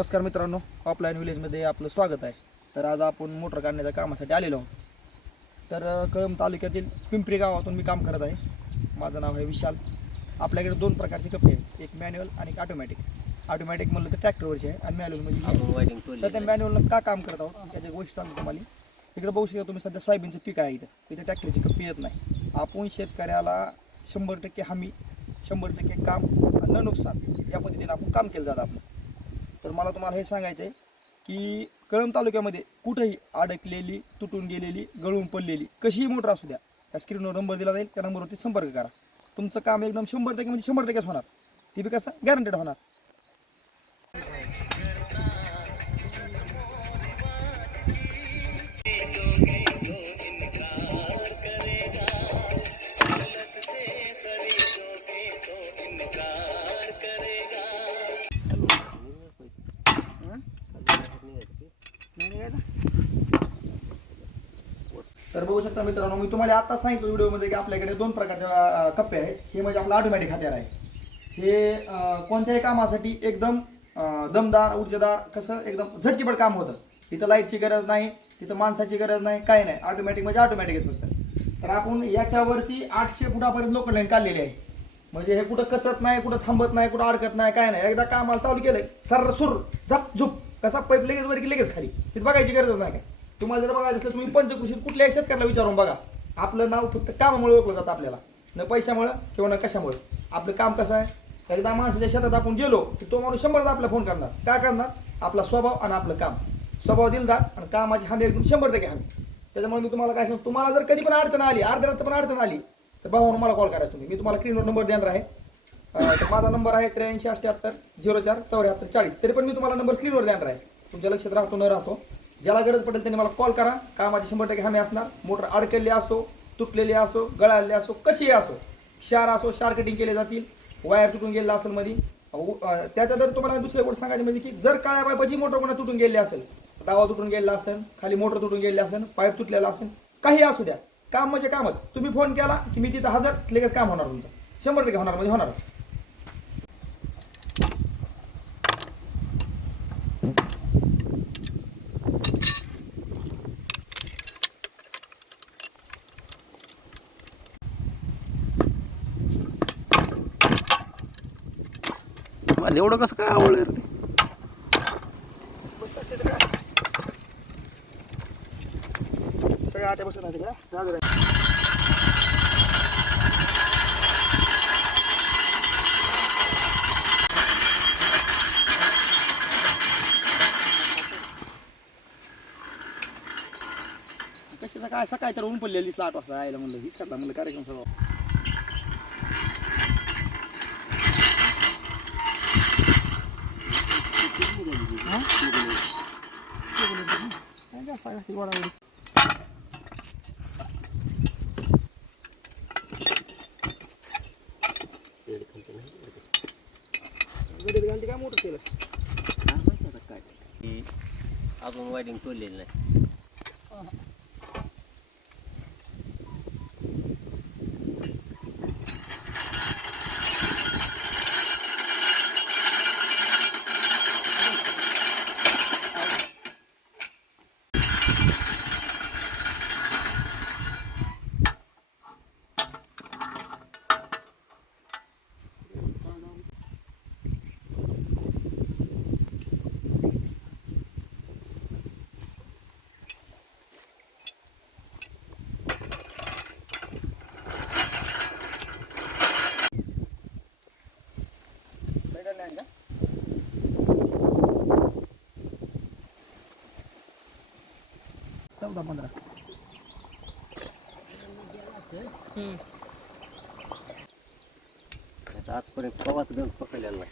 नमस्कार मित्रांनो, ऑफलाईन विलेजमध्ये आपलं स्वागत आहे. तर आज आपण मोटर काढण्याच्या कामासाठी आलेलो आहोत. तर कळंब तालुक्यातील पिंपरी गावातून मी काम करत आहे. माझं नाव आहे विशाल. आपल्याकडे दोन प्रकारचे कप्पे आहेत, एक मॅन्युअल आणि एक ऑटोमॅटिक. ऑटोमॅटिक म्हणलं तर ट्रॅक्टरवरचे आहे आणि मॅन्युअल म्हणजे सध्या मॅन्युअलला का काम करत आहोत त्याची गोष्ट सांगतो तुम्हाला. इकडे बघू शकता तुम्ही, सध्या सोयाबीनचं पीक आहे. इथं ट्रॅक्टरची कप्पी येत नाही. आपण शेतकऱ्याला 100% हमी, 100% काम न नुकसान या पद्धतीने आपण काम केलं जातं आपलं. तर मला तुम्हाला हे सांगायचं आहे की कळंब तालुक्यामध्ये कुठेही अडकलेली, तुटून गेलेली, गळून पडलेली कशीही मोटर असू द्या, त्या स्क्रीनवर नंबर दिला जाईल, त्या नंबरवरती संपर्क करा. तुमचं काम एकदम 100% म्हणजे 100%च होणार. ती बी कसं गॅरंटेड होणार. तर बघू शकता मित्रांनो, मी तुम्हाला आता सांगितलं व्हिडिओमध्ये की आपल्याकडे दोन प्रकारच्या कप्पे आहेत. हे म्हणजे आपलं ऑटोमॅटिक हत्यार आहे. हे कोणत्याही कामासाठी एकदम दमदार, ऊर्जादार, कसं एकदम झटकीपट काम होतं. तिथं लाईटची गरज नाही, तिथं माणसाची गरज नाही, काही नाही. ऑटोमॅटिक म्हणजे ऑटोमॅटिकच फक्त. तर आपण याच्यावरती 800 फुटापर्यंत लोकल लाईन काढलेली आहे. म्हणजे हे कुठं कचत नाही, कुठं थांबत नाही, कुठं अडकत नाही, काय नाही. एकदा कामाला चालू केलं सर सुर झप झुप, कसा पाईप लगेच वर की लगेच खाली, तिथं बघायची गरज नाही काय. तुम्हाला जर बघायचं असलं तुम्ही पंचकृषीत कुठल्याही शेतकऱ्याला विचारून बघा. आपलं नाव फक्त कामामुळे ओळखलं जातं आपल्याला, न पैशामुळं किंवा न कशामुळे. आपलं काम कसं आहे, एकदा माणसाच्या शेतात आपण गेलो की तो माणूस 100दा आपला फोन करणार. काय करणार? आपला स्वभाव आणि आपलं काम. स्वभाव दिलदार आणि कामाची हमी एकदम 100% हमी. त्याच्यामुळे मी तुम्हाला काय सांगतो, तुम्हाला जर कधी पण अडचण आली, अर्ध्या रात्र पण अडचण आली, तर भावानं मला कॉल करायचा तुम्ही. मी तुम्हाला स्क्रीनवर नंबर देणार आहे. तर माझा नंबर आहे 8378047440. तरी पण मी तुम्हाला नंबर स्क्रीनवर देणार आहे. तुमच्या लक्षात राहतो न राहतो, ज्याला गरज पडेल त्यांनी मला कॉल करा. कामाची 100% हमी असणार. मोटर अडकलेली असो, तुटलेली असो, गळालेली असो, कशीही असो, क्षार असो, क्षार कटिंग केले जातील, वायर तुटून गेलेला असेल मध्ये. त्याच्या जर तुम्हाला दुसरी गोष्ट सांगायची म्हणजे की जर काळ्या पाईपाची मोटर कोणा तुटून गेली असेल, दावा तुटून गेलेला असेल, खाली मोटर तुटून गेली असेल, पाईप तुटलेला असेल, काही असू द्या, काम म्हणजे कामच. तुम्ही फोन केला की मी तिथं हजर, लगेच काम होणार तुमचं. 100% होणार म्हणजे होणारच. एवढं कसं काय आवडलं रे? सगळ्या आट्या बसत नाही का? कशाचा काय, सकाळी तर ऊन पडलेली दिसला 8 वाजता यायला म्हणलं, हीच करता म्हणलं कार्यक्रम सगळं. काय मोटर केलं काय अजून वायडिंग तोडलेलं नाही. का? 14-15. आता आजपर्यंत कवाच गंज पकडलेला नाही.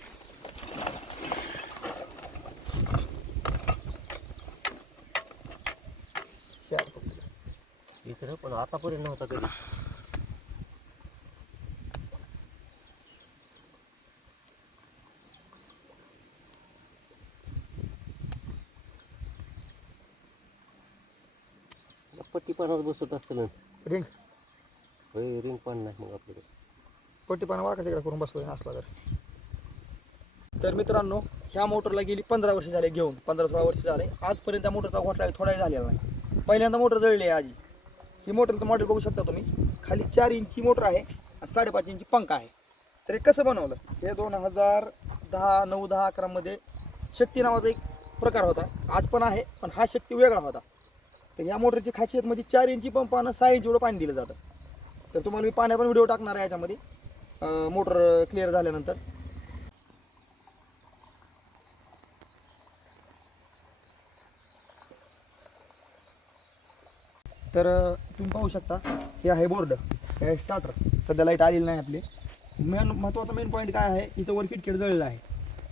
इकडं पण आतापर्यंत नव्हता कधी. पट्टी पानावर बसत असतं. रिंग होय, रिंग पण नाही मग आपल्याकडे. पट्टी पाना वाका तिकडे करून बसलो असला तर. मित्रांनो, ह्या मोटरला गेली 15 वर्ष झाले घेऊन, 15-16 वर्ष झाले. आजपर्यंत त्या मोटरचा घोटाळा थोडाही झालेला नाही. पहिल्यांदा मोटर जळली आहे आधी. ही मोटरचं मॉडेल बघू शकता तुम्ही. खाली 4 इंची मोटर आहे आणि 5.5 इंची पंखा आहे. तर हे कसं बनवलं? हे 2010, 9, 10, 11 मध्ये शक्ती नावाचा एक प्रकार होता. आज पण आहे, पण हा शक्ती वेगळा होता. तर ह्या मोटरची खासियत म्हणजे 4 इंची पंपानं 6 इंच एवढं पाणी दिलं जातं. तर तुम्हाला मी पाण्या पण व्हिडिओ टाकणार आहे याच्यामध्ये मोटर क्लिअर झाल्यानंतर. तर तुम्ही पाहू शकता हे आहे बोर्ड, हे स्टार्टर. सध्या लाईट आलेली नाही आपली. महत्त्वाचा मेन पॉईंट काय आहे, इथं वर किटकिट जळलेलं आहे.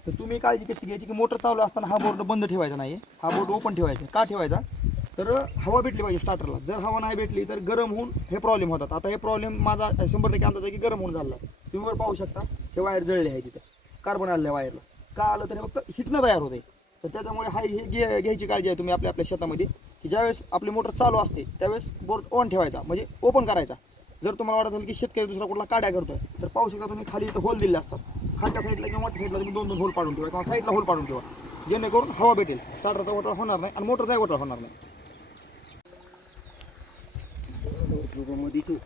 तर तुम्ही काळजी कशी घ्यायची की मोटर चालू असताना हा बोर्ड बंद ठेवायचा नाही, हा बोर्ड ओपन ठेवायचा. का ठेवायचा? तर हवा भेटली पाहिजे स्टार्टरला. जर हवा नाही भेटली तर गरम होऊन हे प्रॉब्लेम होतात. आता हे प्रॉब्लेम माझा 100% अंदाज आहे की गरम होऊन झाला आहे. तुम्ही वर पाहू शकता हे वायर जळले आहे, तिथं कार्बन आलेलं आहे वायरला. का आलं तर हे फक्त हिटनं तयार होते. तर त्याच्यामुळे हा हे घ्यायची काळजी आहे तुम्ही आपल्या शेतामध्ये की ज्यावेळेस आपली मोटर चालू असते त्यावेळेस बोर्ड ऑन ठेवायचा, म्हणजे ओपन करायचा. जर तुम्हाला वाटत असेल की शेतकरी दुसरा कुठला काड्या करतोय तर पाहू शकता तुम्ही खाली इथं होल दिले असतात. खालच्या साईडला किंवा वरच्या साईडला तुम्ही 2-2 होल पाडून ठेवा किंवा साईडला होल पाडून ठेवा, जेणेकरून हवा भेटेल. स्टार्टरचा घोटाळा होणार नाही आणि मोटरचाही घोटाळा होणार नाही.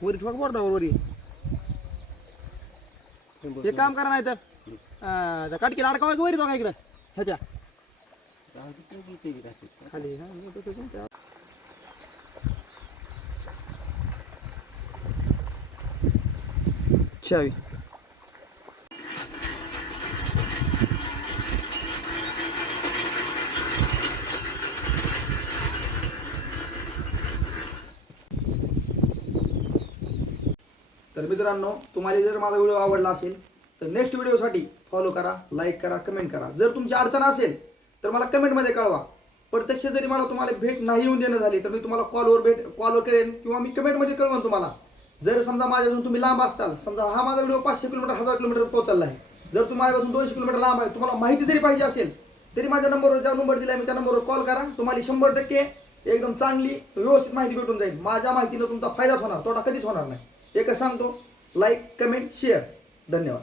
वरी ठेवा बोर्डावर वरी. हे काम करा नाही तर काटकीला अडकावा वरी तो का इकडं ह्याच्या खाली. चावी तर मित्रांनो, तुम्हाला जर माझा व्हिडिओ आवडला असेल तर नेक्स्ट व्हिडिओसाठी फॉलो करा, लाईक करा, कमेंट करा. जर तुमची अडचण असेल तर मला कमेंटमध्ये कळवा. प्रत्यक्ष जरी मला तुम्हाला भेट नाही येऊन देणं झाली तर मी तुम्हाला कॉलवर करेन किंवा मी कमेंटमध्ये कळवून तुम्हाला. जर समजा माझ्यापासून तुम्ही लांब असताल, समजा हा माझा व्हिडिओ 500 किलोमीटर 1000 किलोमीटर पोहोचला आहे, जर तुम्ही माझ्यापासून 200 किलोमीटर लांब आहे, तुम्हाला माहिती जरी पाहिजे असेल तरी माझ्या नंबरवर ज्या नंबर दिला आहे मी त्या नंबरवर कॉल करा. तुम्हाला 100% एकदम चांगली व्यवस्थित माहिती भेटून जाईल. माझ्या माहितीनं तुमचा फायदाच होणार, तोटा कधीच होणार नाही. एकच सांगतो, लाईक, कमेंट, शेअर. धन्यवाद.